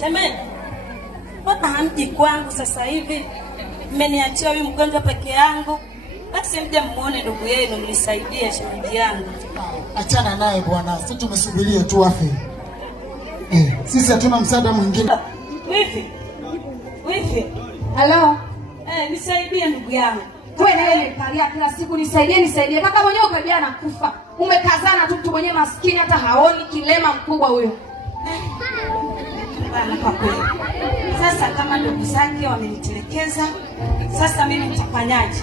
Shemeji, mbona hamji kwangu sasa hivi? Mmeniachia huyu mgonjwa peke yangu. Basi mje muone ndugu yenu mnisaidie shemeji yangu. Achana naye bwana, sisi tumesubiria tu afe. Sisi hatuna msaada mwingine. Wifi. Hello. Nisaidie ndugu yangu. Wewe na wewe palia kila siku nisaidie. Kaka mwenyewe ukaribia anakufa. Umekazana tu, mtu mwenyewe maskini hata haoni, kilema mkubwa huyo. Bana kwa kweli. Sasa kama ndugu zake wamenitelekeza, sasa mimi nitafanyaje?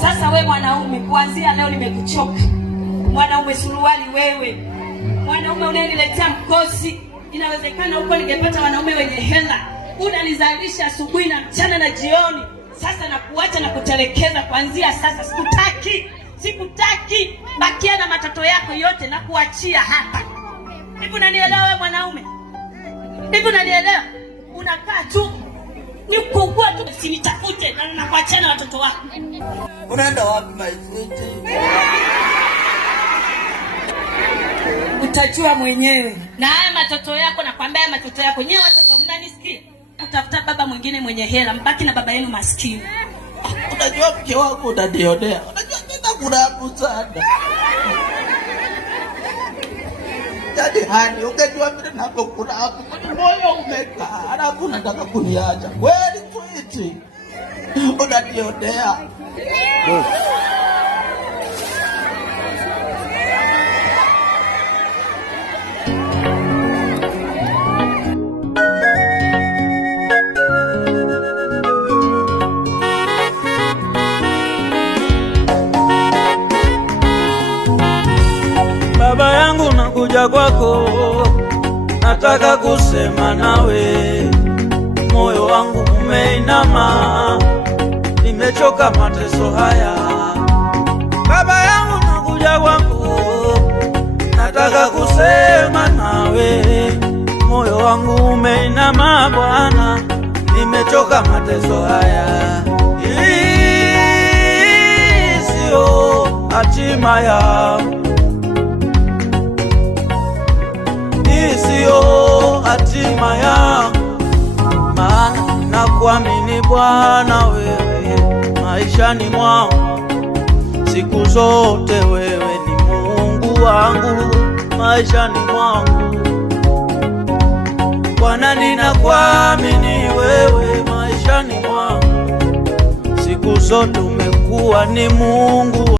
Sasa wewe mwanaume, kuanzia leo nimekuchoka. Mwanaume suruali wewe. Mwanaume unayeniletea mkosi. Inawezekana huko ningepata wanaume wenye hela. Unanizalisha asubuhi na mchana na jioni. Sasa nakuacha na kutelekeza kuanzia sasa. Sikutaki. Bakia na matoto yako yote na kuachia hapa. Hivi unanielewa wewe mwanaume? Hivi unanielewa? Unakaa tu nikukua tu, usinitafute na nakuachia na watoto wako. Unaenda wapi my sweet? Utajua mwenyewe. Na haya matoto yako, nakwambia matoto yako nyewe, watoto mnanisikia? Utafuta baba mwingine mwenye hela, mbaki na baba yenu maskini. Unajua mke wako unadionea. Unajua nenda kurabu sana. Jadi hani, ungejua vile ninapokurabu. Moyo umekaa, halafu unataka kuniacha. Kweli sweet. Unadionea. Baba yangu nakuja kwako, nataka kusema nawe. Moyo wangu umeinama, nimechoka mateso haya. Baba yangu nakuja kwako, nataka kusema nawe. Moyo wangu umeinama Bwana, nimechoka mateso haya. Hii sio hatima yangu, sio hatima yangu, maana nakuamini Bwana wewe maishani mwangu. Siku zote wewe ni Mungu wangu maishani mwangu. Bwana ninakuamini wewe maishani mwangu. Siku zote umekuwa ni Mungu.